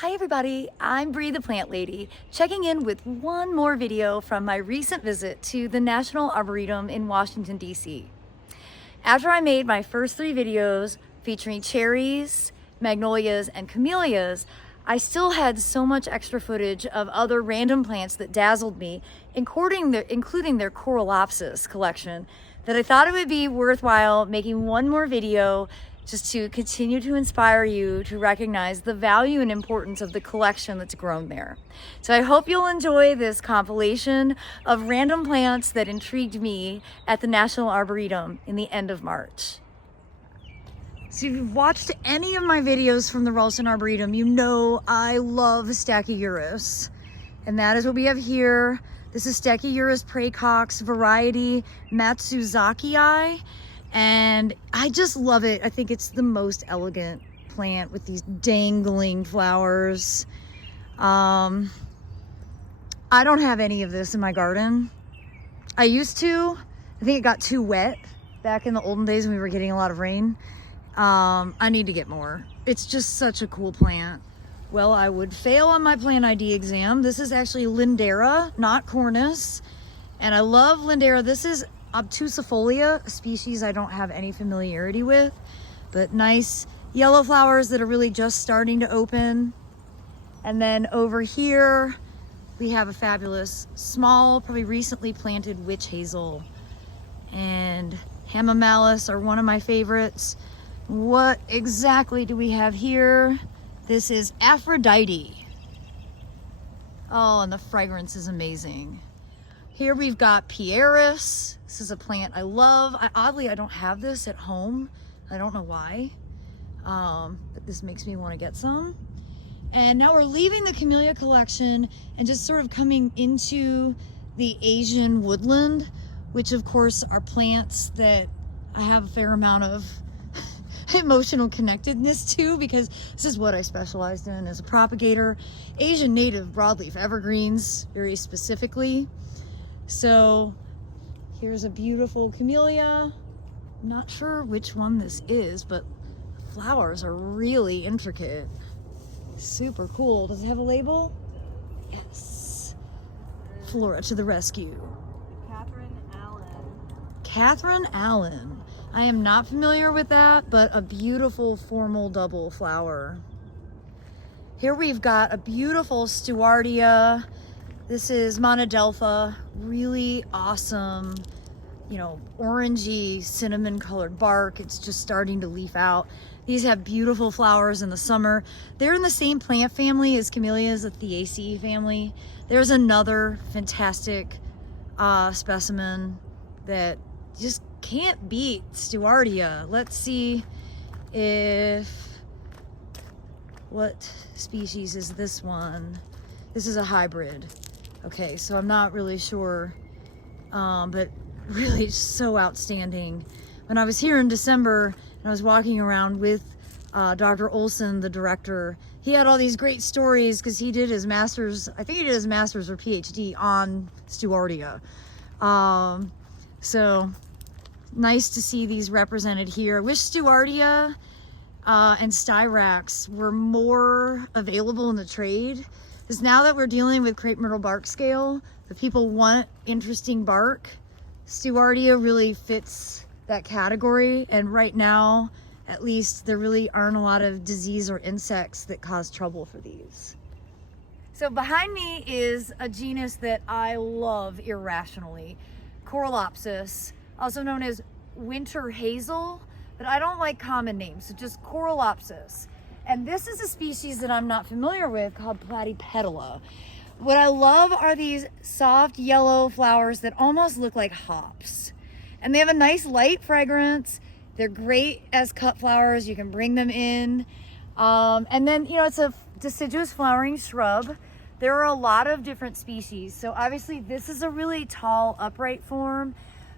Hi everybody, I'm Bree the Plant Lady, checking in with one more video from my recent visit to the National Arboretum in Washington, D.C. After I made my first 3 videos featuring cherries, magnolias, and camellias, I still had so much extra footage of other random plants that dazzled me, including their Corylopsis collection, that I thought it would be worthwhile making one more video just to continue to inspire you to recognize the value and importance of the collection that's grown there. So I hope you'll enjoy this compilation of random plants that intrigued me at the National Arboretum in the end of March. So if you've watched any of my videos from the Ralston Arboretum, you know I love Stachyurus. And that is what we have here. This is Stachyurus praecox variety Matsuzakii. And I just love it. I think it's the most elegant plant with these dangling flowers. I don't have any of this in my garden. I used to. I think it got too wet back in the olden days when we were getting a lot of rain. I need to get more. It's just such a cool plant. Well, I would fail on my plant ID exam. This is actually Lindera, not Cornus. And I love Lindera. This is obtusifolia, a species I don't have any familiarity with, but nice yellow flowers that are really just starting to open. And then over here, we have a fabulous small, probably recently planted witch hazel. And Hamamelis are one of my favorites. What exactly do we have here? This is Aphrodite. Oh, and the fragrance is amazing. Here we've got Pieris. This is a plant I love. Oddly, I don't have this at home. I don't know why, but this makes me want to get some. And now we're leaving the Camellia collection and just sort of coming into the Asian woodland, which of course are plants that I have a fair amount of emotional connectedness to, because this is what I specialized in as a propagator. Asian native broadleaf evergreens, very specifically. So here's a beautiful camellia. I'm not sure which one this is, but the flowers are really intricate. Super cool. Does it have a label? Yes. Flora to the rescue. Catherine Allen. Catherine Allen. I am not familiar with that, but a beautiful formal double flower. Here we've got a beautiful Stewardia. This is Monodelpha, really awesome, you know, orangey, cinnamon colored bark. It's just starting to leaf out. These have beautiful flowers in the summer. They're in the same plant family as Camellias, the Theaceae family. There's another fantastic specimen that just can't beat Stewardia. Let's see what species is this one? This is a hybrid. Okay, so I'm not really sure, but really so outstanding. When I was here in December and I was walking around with Dr. Olson, the director, he had all these great stories because he did his master's, I think he did his master's or PhD on Stewardia. So nice to see these represented here. I wish Stewardia and Styrax were more available in the trade. Because now that we're dealing with crepe myrtle bark scale, the people want interesting bark. Stewardia really fits that category. And right now, at least, there really aren't a lot of disease or insects that cause trouble for these. So behind me is a genus that I love irrationally, Corylopsis, also known as winter hazel, but I don't like common names, so just Corylopsis. And this is a species that I'm not familiar with called Platypetala. What I love are these soft yellow flowers that almost look like hops. And they have a nice light fragrance. They're great as cut flowers. You can bring them in. And then, you know, it's a deciduous flowering shrub. There are a lot of different species. So obviously this is a really tall upright form,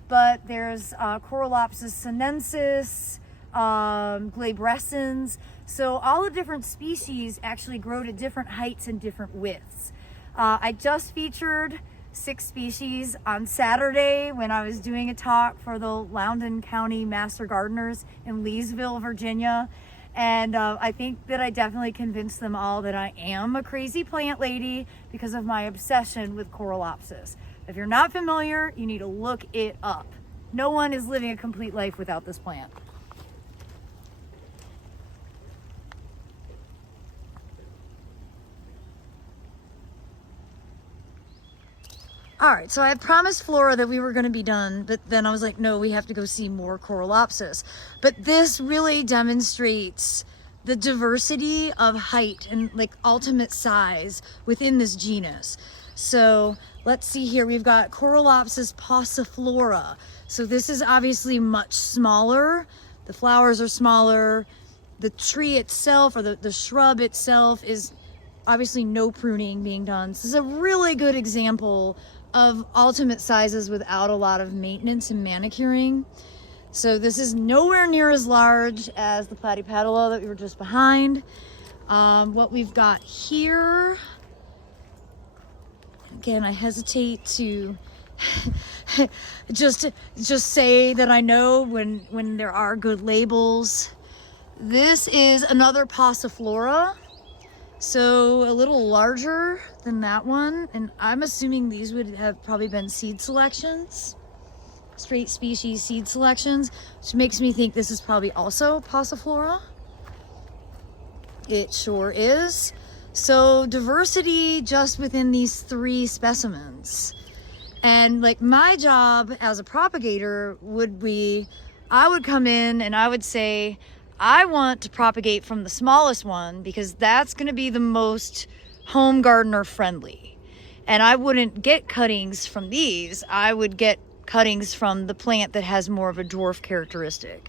but there's Corylopsis sinensis, glabrescens. So all the different species actually grow to different heights and different widths. I just featured 6 species on Saturday when I was doing a talk for the Loudoun County Master Gardeners in Leesville, Virginia. And I think that I definitely convinced them all that I am a crazy plant lady because of my obsession with Corylopsis. If you're not familiar, you need to look it up. No one is living a complete life without this plant. All right, so I had promised Flora that we were going to be done, but then I was like, no, we have to go see more Corylopsis. But this really demonstrates the diversity of height and like ultimate size within this genus. So let's see here, we've got Corylopsis passiflora. So this is obviously much smaller. The flowers are smaller. The tree itself, or the shrub itself, is obviously no pruning being done. This is a really good example of ultimate sizes without a lot of maintenance and manicuring. So this is nowhere near as large as the platypetala that we were just behind. What we've got here, again, I hesitate to just say that I know when there are good labels. This is another passiflora. So a little larger than that one, and I'm assuming these would have probably been seed selections, straight species seed selections, which makes me think this is probably also passiflora. It sure is. So diversity just within these three specimens. And like my job as a propagator would be, I would come in and I would say, I want to propagate from the smallest one because that's going to be the most home gardener friendly. And I wouldn't get cuttings from these. I would get cuttings from the plant that has more of a dwarf characteristic.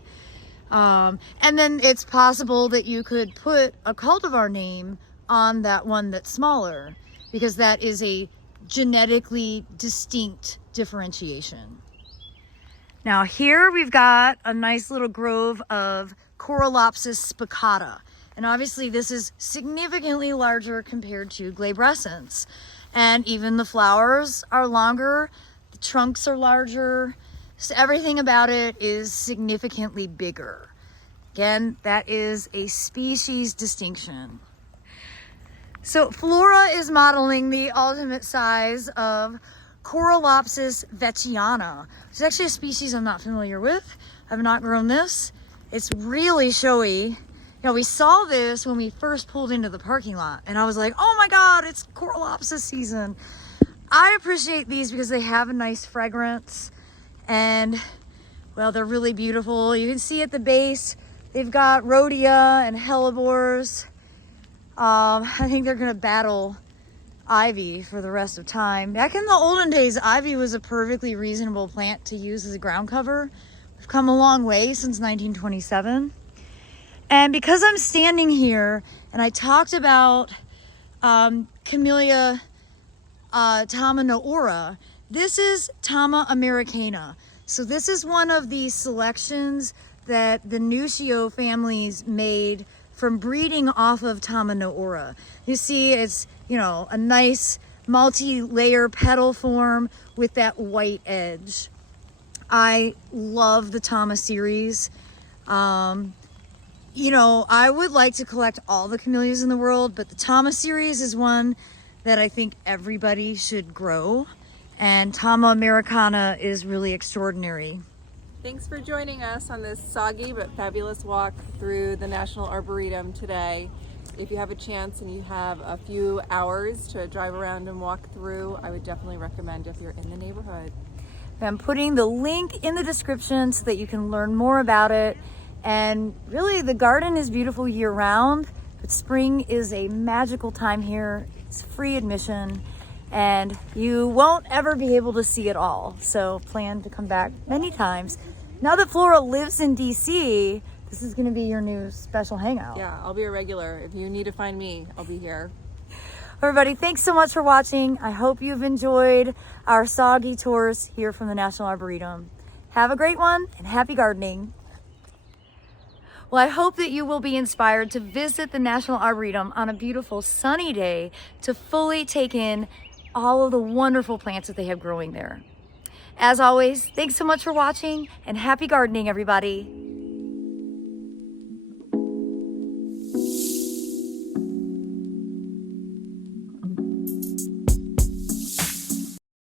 And then it's possible that you could put a cultivar name on that one that's smaller because that is a genetically distinct differentiation. Now here we've got a nice little grove of Corylopsis spicata. And obviously this is significantly larger compared to glabrescens. And even the flowers are longer, the trunks are larger, so everything about it is significantly bigger. Again, that is a species distinction. So Flora is modeling the ultimate size of Corylopsis vechiana, which is actually a species I'm not familiar with. I've not grown this. It's really showy. You know, we saw this when we first pulled into the parking lot and I was like, oh my God, it's Corylopsis season. I appreciate these because they have a nice fragrance and, well, they're really beautiful. You can see at the base, they've got rhodia and hellebores. I think they're gonna battle ivy for the rest of time. Back in the olden days, ivy was a perfectly reasonable plant to use as a ground cover. We've come a long way since 1927. And because I'm standing here and I talked about Camellia Tama noora, this is Tama americana. So this is one of the selections that the Nucio families made from breeding off of Tama noora. You see it's, you know, a nice multi-layer petal form with that white edge. I love the Tama series. You know, I would like to collect all the camellias in the world, but the Tama series is one that I think everybody should grow. And Tama americana is really extraordinary. Thanks for joining us on this soggy but fabulous walk through the National Arboretum today. If you have a chance and you have a few hours to drive around and walk through, I would definitely recommend if you're in the neighborhood. I'm putting the link in the description so that you can learn more about it. And really, the garden is beautiful year-round, but spring is a magical time here. It's free admission, and you won't ever be able to see it all. So plan to come back many times. Now that Flora lives in DC, this is going to be your new special hangout. Yeah, I'll be a regular. If you need to find me, I'll be here. Everybody, thanks so much for watching. I hope you've enjoyed our soggy tours here from the National Arboretum. Have a great one and happy gardening. Well, I hope that you will be inspired to visit the National Arboretum on a beautiful sunny day to fully take in all of the wonderful plants that they have growing there. As always, thanks so much for watching and happy gardening, everybody.